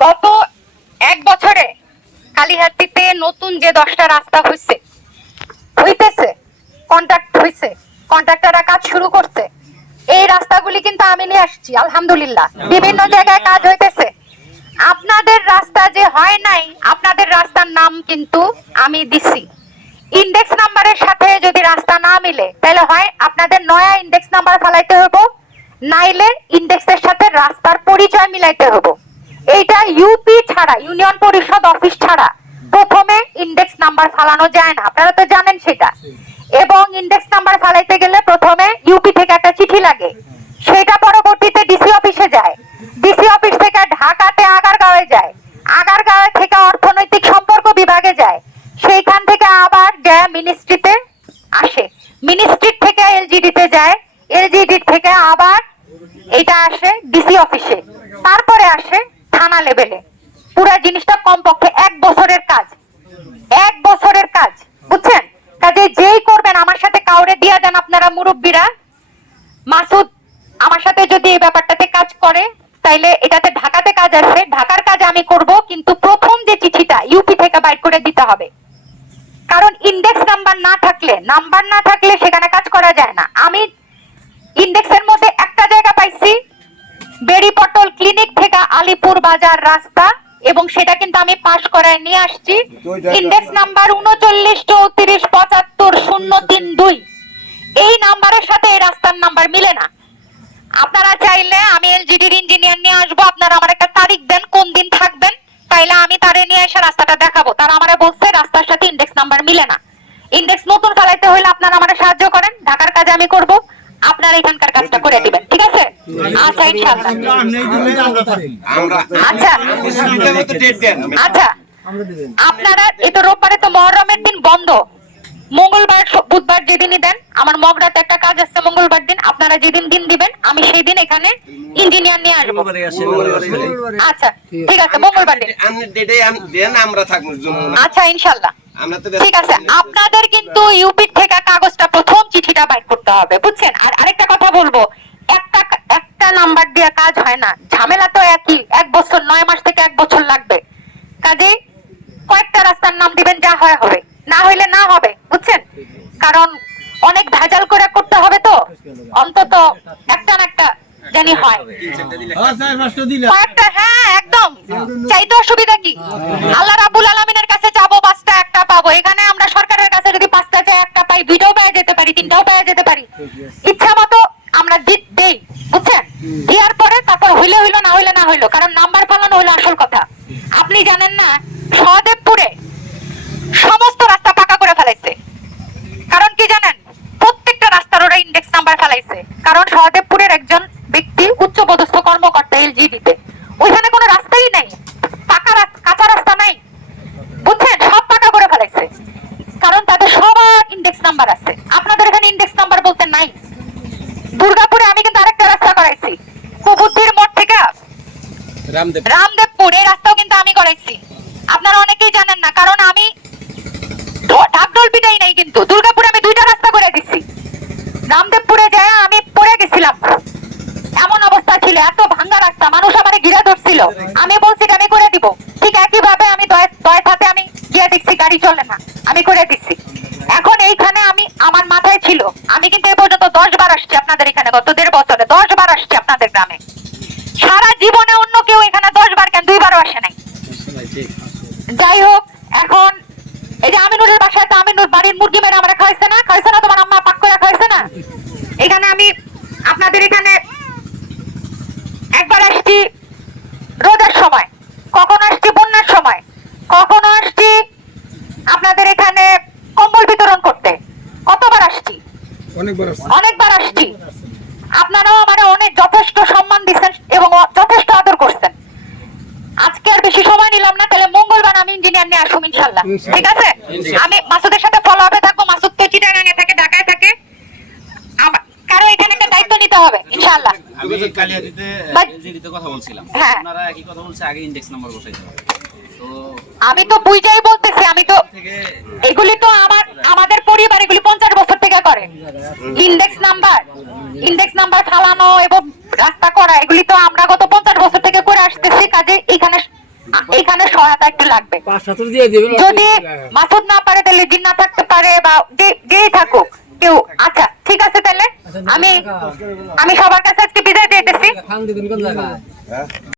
গত এক বছরে কালিহাতীতে নতুন যে 10টা রাস্তা হইতেছে, কন্ট্রাক্টররা কাজ শুরু করছে। এই রাস্তাগুলি কিন্তু আমি নিয়ে আসছি, আলহামদুলিল্লাহ। বিভিন্ন জায়গায় কাজ হইতেছে। আপনাদের রাস্তা যে হয় নাই, আপনাদের রাস্তার নাম কিন্তু আমি দিছি। ইন্ডেক্স নাম্বারের সাথে যদি রাস্তা না মিলে, তাহলে হয় আপনাদের নয়া ইন্ডেক্স নাম্বার ফালাইতে হবে, নাইলে ইন্ডেক্সের সাথে রাস্তার পরিচয় মিলাইতে হবে। এইটা ইউপি ছাড়া, ইউনিয়ন পরিষদ অফিস ছাড়া প্রথমে ইন্ডেক্স নাম্বার ফালানো যায় না, আপনারা তো জানেন সেটা। এবং ইন্ডেক্স নাম্বার ফালাইতে গেলে প্রথমে ইউপি থেকে একটা চিঠি লাগে, সেটা পরবর্তীতে ডিসি অফিসে যায়, ডিসি অফিস থেকে ঢাকাতে আগারগাঁওয়ে যায়, আগারগাঁও থেকে অর্থনৈতিক সম্পর্ক বিভাগে যায়, সেইখান থেকে আবার যায় মিনিস্ট্রিতে আসে, মিনিস্ট্রি থেকে এলজিডিতে যায়, এলজিডি থেকে আবার এটা আসে ডিসি অফিসে, তারপরে আসে থানা লেভেলে। পুরো জিনিসটা কমপক্ষে 1 বছরের কাজ, 1 বছরের কাজ, বুঝছেন? কাজে যেই করবেন আমার সাথে কাউরে দিয়া দেন, আপনারা মুরব্বীরা। মাসুদ আমার সাথে যদি এই ব্যাপারটাতে কাজ করে, তাইলে এটাতে ঢাকাতে কাজ আছে, ঢাকার কাজ আমি করব, কিন্তু প্রথম যে চিঠিটা ইউপি থেকে বাইর করে দিতে হবে। কারণ ইন্ডেক্স নাম্বার না থাকলে সেখানে কাজ করা যায় না। আমি ইন্ডেক্সের মধ্যে একটা জায়গা পাইছি, বেড়িপটল ক্লিনিক থেকে আলিপুর বাজার রাস্তা, এবং সেটা কিন্তু আমি পাস করায় নিয়ে আসছি। Index number 3934575032। এই নাম্বারের সাথে এই রাস্তার নাম্বার মিলে না। আপনারা চাইলে আমি এলজিডির ইঞ্জিনিয়ার নিয়ে আসবো, আপনারা আমার একটা তারিখ দেন কোন দিন থাকবেন, তাইলে আমি তারে নিয়ে এসে রাস্তাটা দেখাবো। তারা আমারে বলছে রাস্তার সাথে ইন্ডেক্স নাম্বার মিলে না। ইন্ডেক্স নতুন চালাইতে হলে আপনারা আমারে সাহায্য করেন, ঢাকার কাজ আমি করব, আপনারা এখানকার কাজটা করে দিবেন, ঠিক আছে? আচ্ছা, ইনশাআল্লাহ। আচ্ছা, আপনারা এটা রোববারে তো মুহররমের দিন বন্ধ, মঙ্গলবার বুধবার যেদিনই দেন, আমার মগরাতে একটা কাজ আছে মঙ্গলবার দিন, আপনারা যেদিন দিন দিবেন আমি সেই দিন এখানে ইঞ্জিনিয়ার নিয়ে আসবো। আচ্ছা ঠিক আছে, মঙ্গলবার দিন আমরা থাকবো। আচ্ছা ইনশাআল্লাহ, ঠিক আছে। আপনাদের কিন্তু ইউপি থেকে কাগজটা প্রথম চিঠিটা বাইর করতে হবে, বুঝছেন? আর আরেকটা কথা বলবো, একটা নাম্বার দিয়ে কাজ হয় না, ঝামেলা তো একই। 1 বছর 9 মাস থেকে 1 বছর লাগবে। কাজে কয়েকটা রাস্তার নাম দিবেন, যা হয় হবে, না হইলে না হবে, বুঝছেন? কারণ অনেক ভেজাল করে করতে হবে, তো অন্তত একটা না একটা জানি হয়। কয়েকটা, হ্যাঁ একদম, চাইতে অসুবিধা কি? আল্লাহ রাব্বুল আলামিনের কাছে চাবো 5টা, একটা পাবো। এখানে আমরা সরকারের কাছে যদি 5টা চাই, একটা পাই, 2টাও পেয়ে যেতে পারি, 3টাও পেয়ে যেতে পারি, ইচ্ছা মতো আমরা দেই, বুঝছেন? দেওয়ার পরে তারপর হইলে হইলো, না হইলে না হইলো, কারণ নাম্বার পালানো হলো আসল কথা। আপনি জানেন না, সহদেবপুরে সমস্ত রাস্তা পাকা করে ফেলাইছে। কারণ কি জানেন? প্রত্যেকটা রাস্তার ওরা ইন্ডেক্স নাম্বার ফেলাইছে। কারণ সহদেবপুরের একজন ব্যক্তি উচ্চপদস্থ কর্মকর্তা এলজিডিতে, ওইখানে কোনো রাস্তাই নাই, কাঁচা রাস্তা নাই, বুঝছেন? সব পাকা করে ফেলাইছে, কারণ তাদের সবার ইন্ডেক্স নাম্বার আছে। আপনাদের এখানে ইন্ডেক্স নাম্বার বলতে নাই। দুর্গাপুরে আমি কিন্তু আরেকটা রাস্তা করাইছি, কুবুদ্ধির মোড় থেকে রামদেবপুর, এই রাস্তাও কিন্তু আমি করাইছি। আপনারা অনেকেই জানেন না, কারণ আমি ঢাকঢোল পিটাই নাই, কিন্তু দুর্গাপুরে আমি 2টা রাস্তা করে দিচ্ছি। রামদেবপুরে যায় আমি পড়ে গেছিলাম, এমন অবস্থা ছিল, এত ভাঙ্গা রাস্তা, মানুষ আমারে ঘিরে ধরছিল। আমি বলছি আমি করে দিব, ঠিক একইভাবে আমি দয়থাতে আমি গিয়ে দেখছি গাড়ি চলে না, আমি করে দিচ্ছি। এখন এইখানে আমি, আমার মাথায় ছিল, আমি কিন্তু এ পর্যন্ত 10 বার আসছি আপনাদের এখানে, গত 1.5 বছরে 10 বার আসছি আপনাদের গ্রামে। সারা জীবনে অন্য কেউ এখানে 10 বার কেন 2 বারও আসে নাই। যাই হোক, এখন এই যে আমিনুরের বাসায় তো আমিনুর বাড়ির মুরগি মেরে আমরা খাইছে না, তোমার আম্মা পাক করে খাইছে না। এখানে আমি আপনাদের এখানে একবার আসছি রোজার সময়, কখনো আসছি বন্যার সময়, কখনো আসছি আপনাদের এখানে কম্বল বিতরণ করতে। কতবার আসছি? অনেকবার আসছি। আপনারাও আমার অনেক যথেষ্ট সম্মান দিচ্ছেন এবং যথেষ্ট আদর করছেন। আজকে আর বেশি সময় নিলাম না, তাহলে মঙ্গলবার আমি ইঞ্জিনিয়ার নিয়ে আসবো ইনশাআল্লাহ, ঠিক আছে? আমি মাসুদের সাথে ফলো আপে থাকবো। মাসুদ তো চিটাগাঙে থাকে, ঢাকায় থাকে, কারো এখানে একটা দায়িত্ব নিতে হবে ইনশাআল্লাহ। আমি কালিয়াতীতে এলজিডিতে কথা বলছিলাম, আপনারা একই কথা বলছে, আগে ইনডেক্স নাম্বার বসাইতে হবে। তো আমি তো বুঝাই বলতেছি, আমি তো এগুলি তো আমাদের পরিবার এগুলি 50 বছর থেকে করে। ইনডেক্স নাম্বার ফালানো এবং রাস্তা করা, এগুলি তো আমরা গত 50 বছর থেকে করে আসতেছি। কাজে এখানে এখানে সহায়তা একটু লাগবে। যদি মাসুদ না পারে তাহলে দিন না থাকতে পারে বা যেই থাকুক কেউ। আচ্ছা ঠিক আছে, তাহলে আমি সবার কাছে আজকে বিদায় দিয়ে দিতেছি।